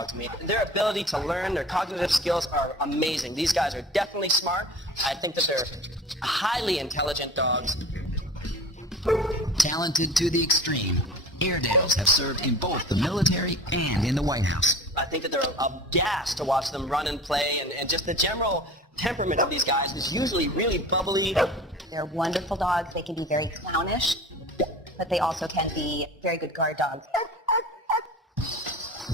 dog to me. Their ability to learn, their cognitive skills are amazing. These guys are definitely smart. I think that they're highly intelligent dogs. Talented to the extreme, Airedales have served in both the military and in the White House. I think that they're a gas to watch them run and play, and just the general temperament of these guys is usually really bubbly. They're wonderful dogs. They can be very clownish, but they also can be very good guard dogs.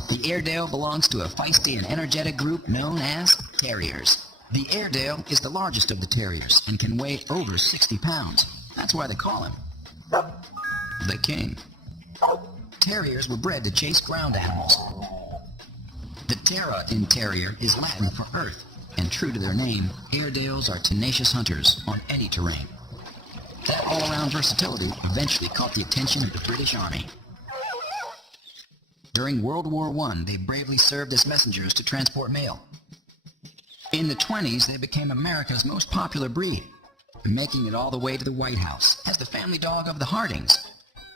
The Airedale belongs to a feisty and energetic group known as Terriers. The Airedale is the largest of the Terriers and can weigh over 60 pounds. That's why they call him the King. Terriers were bred to chase ground animals. The terra in terrier is Latin for earth, and true to their name, Airedales are tenacious hunters on any terrain. That all-around versatility eventually caught the attention of the British Army. During World War I, they bravely served as messengers to transport mail. In the 20s, they became America's most popular breed, making it all the way to the White House as the family dog of the Hardings.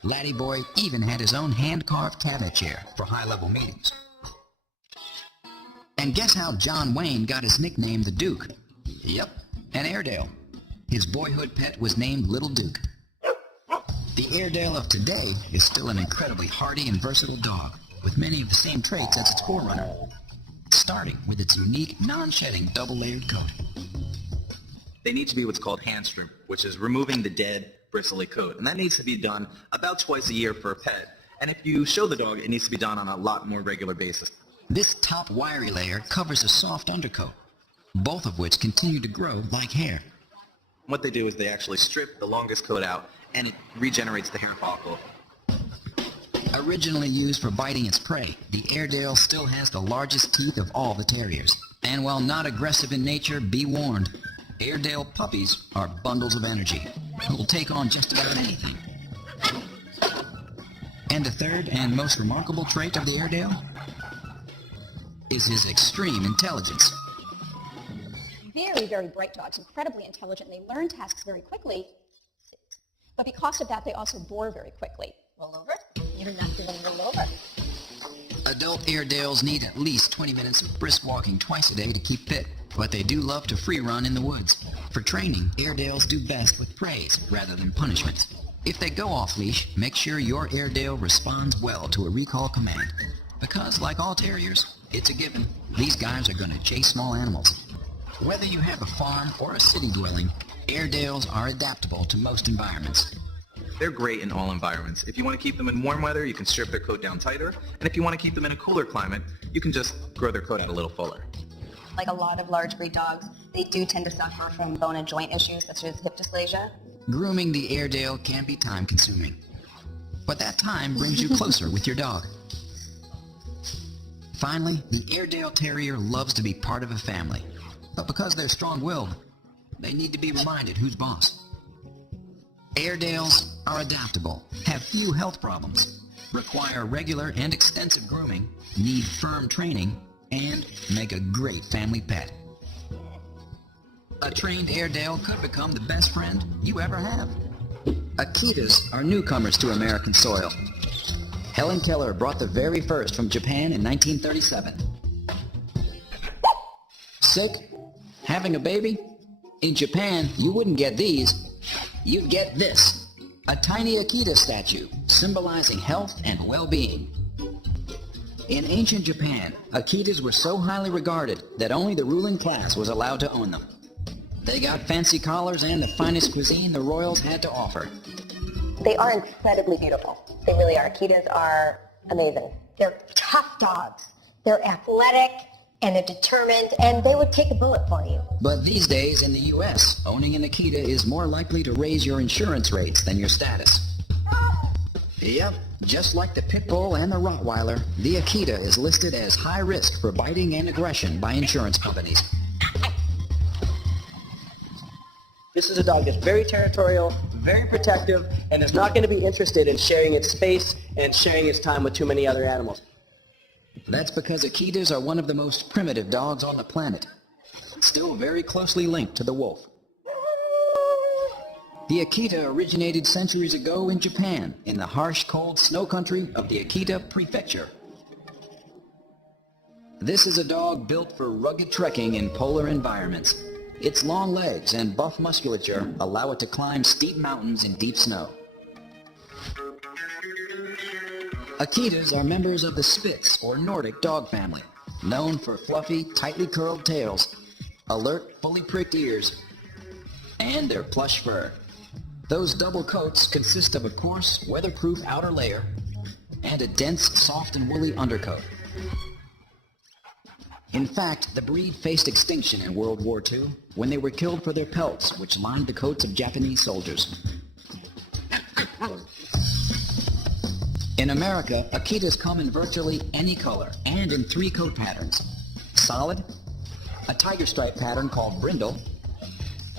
Laddie Boy even had his own hand-carved cabinet chair for high-level meetings. And guess how John Wayne got his nickname the Duke? Yep, an Airedale. His boyhood pet was named Little Duke. The Airedale of today is still an incredibly hardy and versatile dog, with many of the same traits as its forerunner, starting with its unique, non-shedding double-layered coat. They need to be what's called hand trim, which is removing the dead, bristly coat, and that needs to be done about twice a year for a pet. And if you show the dog, it needs to be done on a lot more regular basis. This top wiry layer covers a soft undercoat, both of which continue to grow like hair. What they do is they actually strip the longest coat out, and it regenerates the hair follicle. Originally used for biting its prey, the Airedale still has the largest teeth of all the terriers. And while not aggressive in nature, be warned, Airedale puppies are bundles of energy who will take on just about anything. And the third and most remarkable trait of the Airedale is his extreme intelligence. Very, very bright dogs, incredibly intelligent. They learn tasks very quickly, but because of that, they also bore very quickly. Roll over. You're not doing roll over. Adult Airedales need at least 20 minutes of brisk walking twice a day to keep fit, but they do love to free run in the woods. For training, Airedales do best with praise rather than punishment. If they go off leash, make sure your Airedale responds well to a recall command. Because, like all terriers, it's a given. These guys are going to chase small animals. Whether you have a farm or a city dwelling, Airedales are adaptable to most environments. They're great in all environments. If you want to keep them in warm weather, you can strip their coat down tighter. And if you want to keep them in a cooler climate, you can just grow their coat out a little fuller. Like a lot of large breed dogs, they do tend to suffer from bone and joint issues such as hip dysplasia. Grooming the Airedale can be time-consuming, but that time brings you closer with your dog. Finally, the Airedale Terrier loves to be part of a family, but because they're strong-willed, they need to be reminded who's boss. Airedales are adaptable, have few health problems, require regular and extensive grooming, need firm training, and make a great family pet. A trained Airedale could become the best friend you ever have. Akitas are newcomers to American soil. Helen Keller brought the very first from Japan in 1937. Sick? Having a baby? In Japan, you wouldn't get these. You'd get this, a tiny Akita statue symbolizing health and well-being. In ancient Japan, Akitas were so highly regarded that only the ruling class was allowed to own them. They got fancy collars and the finest cuisine the royals had to offer. They are incredibly beautiful. They really are. Akitas are amazing. They're tough dogs. They're athletic and they're determined, and they would take a bullet for you. But these days in the U.S., owning an Akita is more likely to raise your insurance rates than your status. Yep, just like the Pit Bull and the Rottweiler, the Akita is listed as high risk for biting and aggression by insurance companies. This is a dog that's very territorial, very protective, and is not going to be interested in sharing its space and sharing its time with too many other animals. That's because Akitas are one of the most primitive dogs on the planet, still very closely linked to the wolf. The Akita originated centuries ago in Japan, in the harsh, cold snow country of the Akita Prefecture. This is a dog built for rugged trekking in polar environments. Its long legs and buff musculature allow it to climb steep mountains in deep snow. Akitas are members of the Spitz or Nordic dog family, known for fluffy, tightly curled tails, alert, fully pricked ears, and their plush fur. Those double coats consist of a coarse, weatherproof outer layer and a dense, soft and woolly undercoat. In fact, the breed faced extinction in World War II when they were killed for their pelts, which lined the coats of Japanese soldiers. In America, Akitas come in virtually any color and in 3 coat patterns: solid, a tiger stripe pattern called brindle,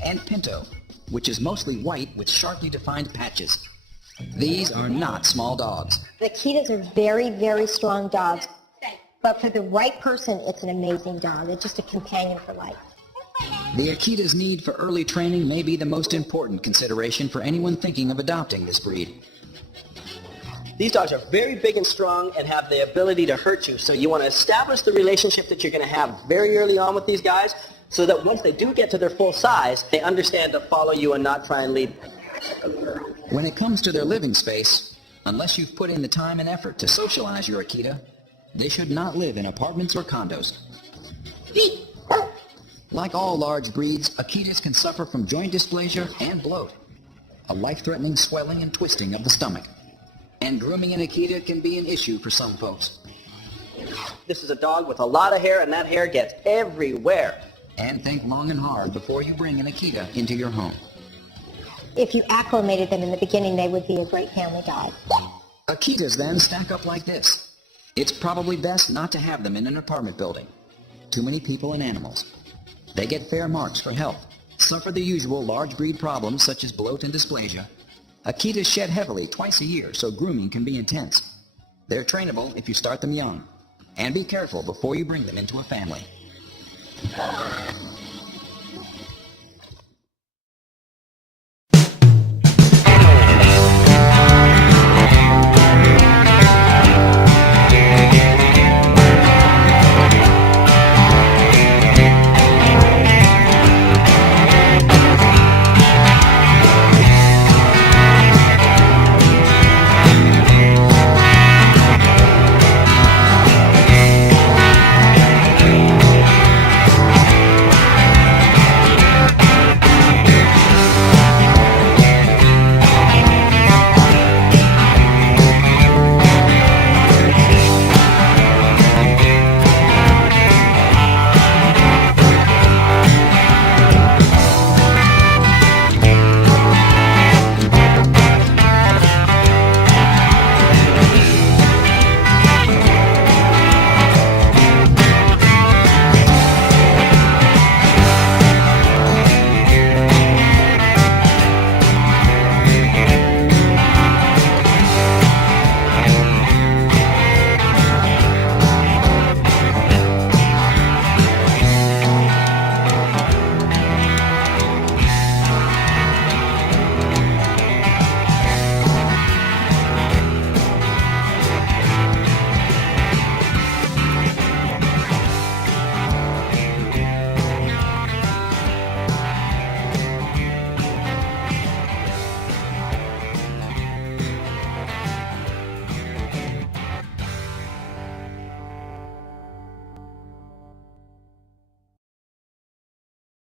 and pinto, which is mostly white with sharply defined patches. These are not small dogs. The Akitas are very, very strong dogs. But for the right person, it's an amazing dog. It's just a companion for life. The Akita's need for early training may be the most important consideration for anyone thinking of adopting this breed. These dogs are very big and strong and have the ability to hurt you. So you want to establish the relationship that you're going to have very early on with these guys so that once they do get to their full size, they understand to follow you and not try and lead. When it comes to their living space, unless you've put in the time and effort to socialize your Akita, they should not live in apartments or condos. Like all large breeds, Akitas can suffer from joint dysplasia and bloat, a life-threatening swelling and twisting of the stomach. And grooming an Akita can be an issue for some folks. This is a dog with a lot of hair, and that hair gets everywhere. And think long and hard before you bring an Akita into your home. If you acclimated them in the beginning, they would be a great family dog. Akitas then stack up like this. It's probably best not to have them in an apartment building. Too many people and animals. They get fair marks for health, suffer the usual large breed problems such as bloat and dysplasia. Akitas shed heavily twice a year, so grooming can be intense. They're trainable if you start them young. And be careful before you bring them into a family.